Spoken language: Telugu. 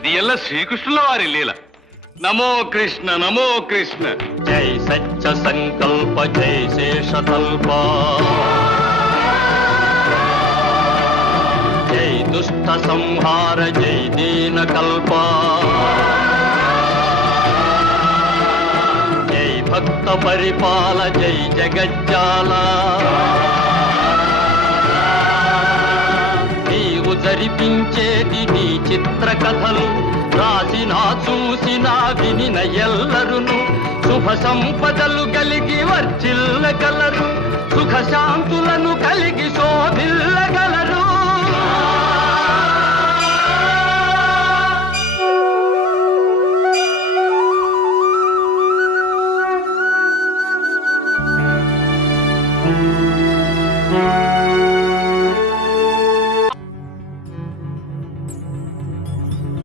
ఇది ఎల్ల శ్రీకృష్ణుల వారి లీల. నమో కృష్ణ నమో కృష్ణ. జై సత్య సంకల్ప జై శేషతల్ప, జై దుష్ట సంహార జై దీన కల్ప, జై భక్త పరిపాల జై జగజ్జాల. నీవు జరిపించేది నీ చిత్ర కథలు, రాసినా చూసినా వినిన ఎల్లరును శుభ సంపదలు కలిగి వర్చిల్లగలరు, సుఖ శాంతులను కలిగి శోభిల్లగలరు.